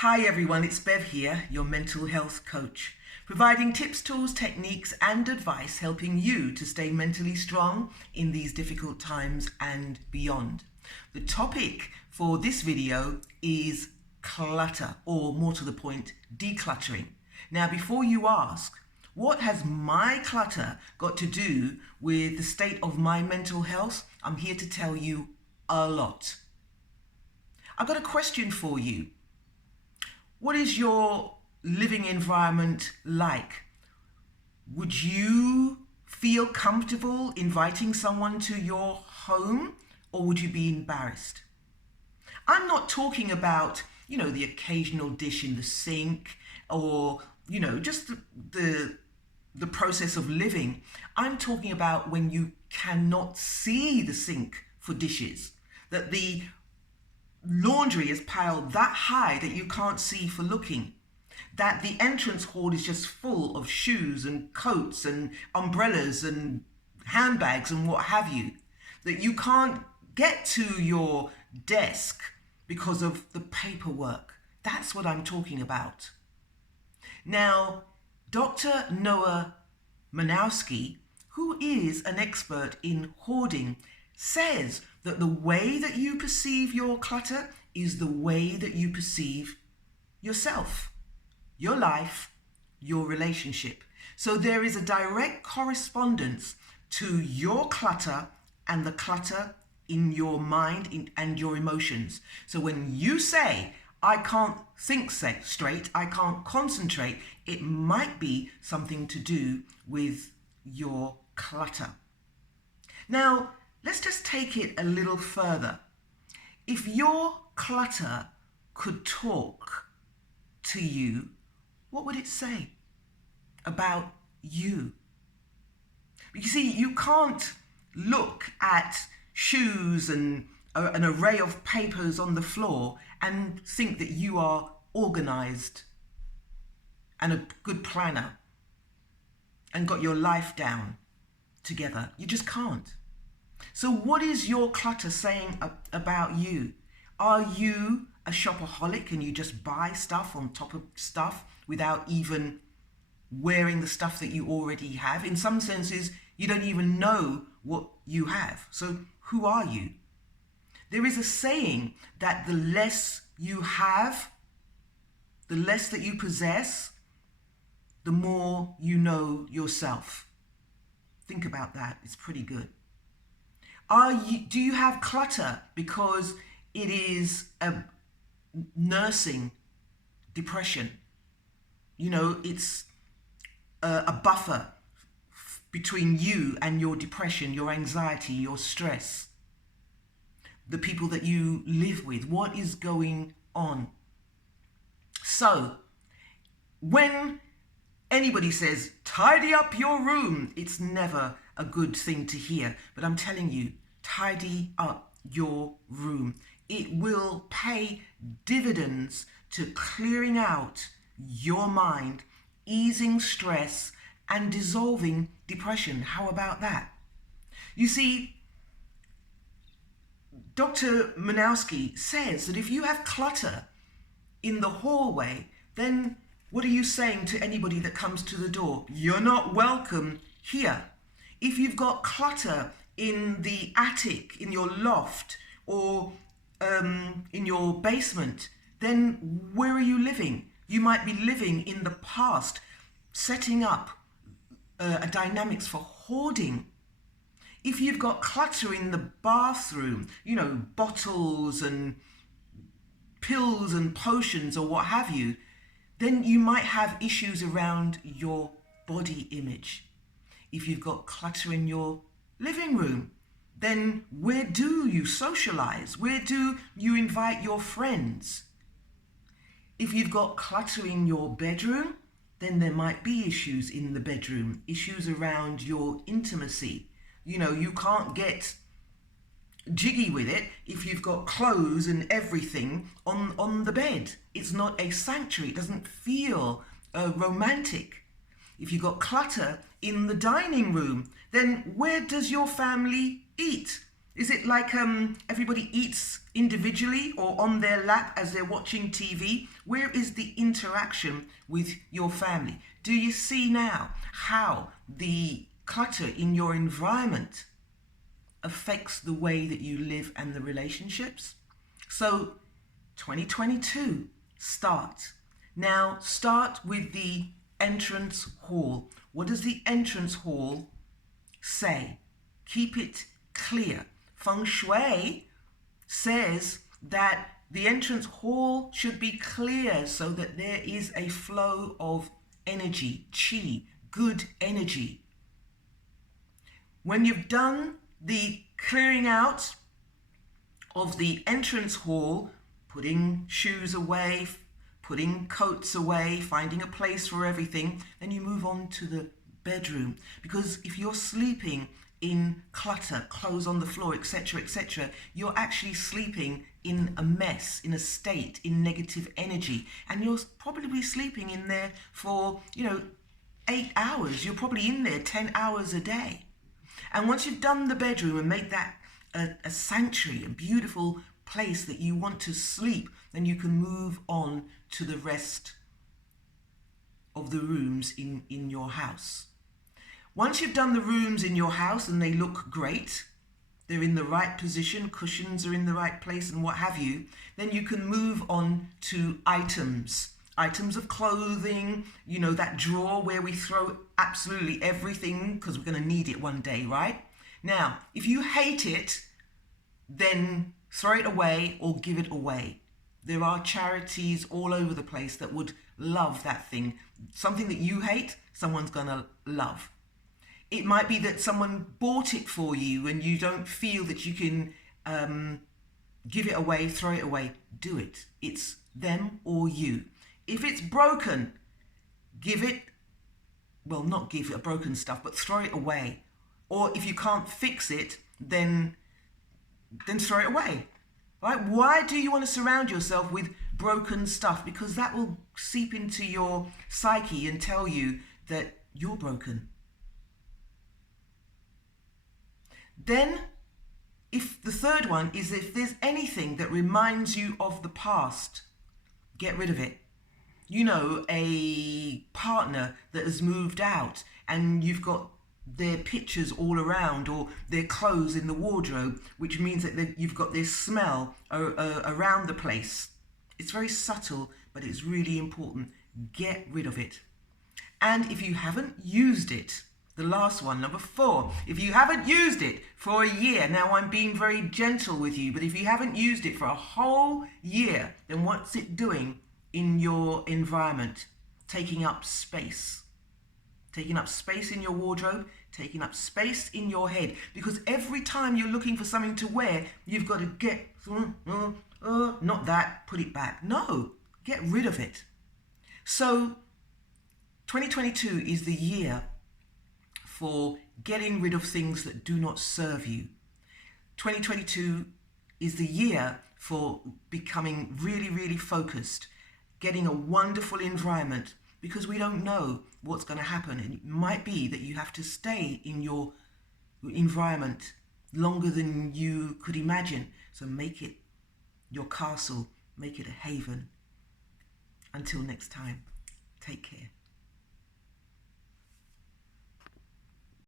Hi everyone, it's Bev here, your mental health coach, providing tips, tools, techniques and advice helping you to stay mentally strong in these difficult times and beyond. The topic for this video is clutter, or more to the point, decluttering. Now, before you ask, what has my clutter got to do with the state of my mental health? I'm here to tell you a lot. I've got a question for you. What is your living environment like? Would you feel comfortable inviting someone to your home, or would you be embarrassed? I'm not talking about, the occasional dish in the sink or, just the process of living. I'm talking about when you cannot see the sink for dishes, that the laundry is piled that high that you can't see for looking, that the entrance hall is just full of shoes and coats and umbrellas and handbags and what have you, that you can't get to your desk because of the paperwork. That's what I'm talking about. Now, Dr. Noah Manknowski, who is an expert in hoarding, says that the way that you perceive your clutter is the way that you perceive yourself, your life, your relationship. So there is a direct correspondence to your clutter and the clutter in your mind and your emotions. So when you say, I can't think straight, I can't concentrate, it might be something to do with your clutter. Now, let's just take it a little further. If your clutter could talk to you, what would it say about you? You see, you can't look at shoes and an array of papers on the floor and think that you are organized and a good planner and got your life down together. You just can't. So what is your clutter saying about you? Are you a shopaholic and you just buy stuff on top of stuff without even wearing the stuff that you already have? In some senses, you don't even know what you have. So who are you? There is a saying that the less you have, the less that you possess, the more you know yourself. Think about that. It's pretty good. Do you have clutter because it is nursing depression? It's a buffer between you and your depression, your anxiety, your stress, the people that you live with. What is going on? So, when anybody says, tidy up your room, it's never a good thing to hear. But I'm telling you, tidy up your room. It will pay dividends to clearing out your mind, easing stress, and dissolving depression. How about that? You see, Dr. Manknowski says that if you have clutter in the hallway, then what are you saying to anybody that comes to the door? You're not welcome here. If you've got clutter in the attic, in your loft, or in your basement, then where are you living? You might be living in the past, setting up a dynamics for hoarding. If you've got clutter in the bathroom, bottles and pills and potions or what have you, then you might have issues around your body image. If you've got clutter in your living room, then where do you socialize? Where do you invite your friends? If you've got clutter in your bedroom, then there might be issues in the bedroom, issues around your intimacy. You can't get jiggy with it if you've got clothes and everything on the bed. It's not a sanctuary. It doesn't feel romantic. If you've got clutter in the dining room, then where does your family eat? Is it like everybody eats individually or on their lap as they're watching TV? Where is the interaction with your family? Do you see now how the clutter in your environment affects the way that you live and the relationships? So 2022, start. Now start with the entrance hall. What does the entrance hall say? Keep it clear. Feng Shui says that the entrance hall should be clear so that there is a flow of energy, qi, good energy. When you've done the clearing out of the entrance hall, putting shoes away, putting coats away, finding a place for everything, then you move on to the bedroom. Because if you're sleeping in clutter, clothes on the floor, etc., etc., you're actually sleeping in a mess, in a state, in negative energy. And you're probably sleeping in there for, 8 hours. You're probably in there 10 hours a day. And once you've done the bedroom and made that a sanctuary, a beautiful place that you want to sleep, then you can move on to the rest of the rooms in your house. Once you've done the rooms in your house and they look great, they're in the right position, cushions are in the right place and what have you, then you can move on to items of clothing, that drawer where we throw absolutely everything because we're going to need it one day, right? Now, if you hate it, then throw it away or give it away. There are charities all over the place that would love that thing. Something that you hate, someone's going to love. It might be that someone bought it for you and you don't feel that you can give it away, throw it away. Do it. It's them or you. If it's broken, not give it broken stuff, but throw it away. Or if you can't fix it, then throw it away. Right? Why do you want to surround yourself with broken stuff? Because that will seep into your psyche and tell you that you're broken. Then, if the third one is if there's anything that reminds you of the past, get rid of it. A partner that has moved out and you've got their pictures all around or their clothes in the wardrobe, which means that you've got this smell around the place. It's very subtle, but it's really important. Get rid of it. And if you haven't used it, the last one, number 4, if you haven't used it for a year, now I'm being very gentle with you, but if you haven't used it for a whole year, then what's it doing in your environment? Taking up space. Taking up space in your wardrobe, taking up space in your head. Because every time you're looking for something to wear, you've got to get, not that, put it back. No, get rid of it. So 2022 is the year for getting rid of things that do not serve you. 2022 is the year for becoming really, really focused, getting a wonderful environment, because we don't know what's going to happen. And it might be that you have to stay in your environment longer than you could imagine. So make it your castle, make it a haven. Until next time, take care.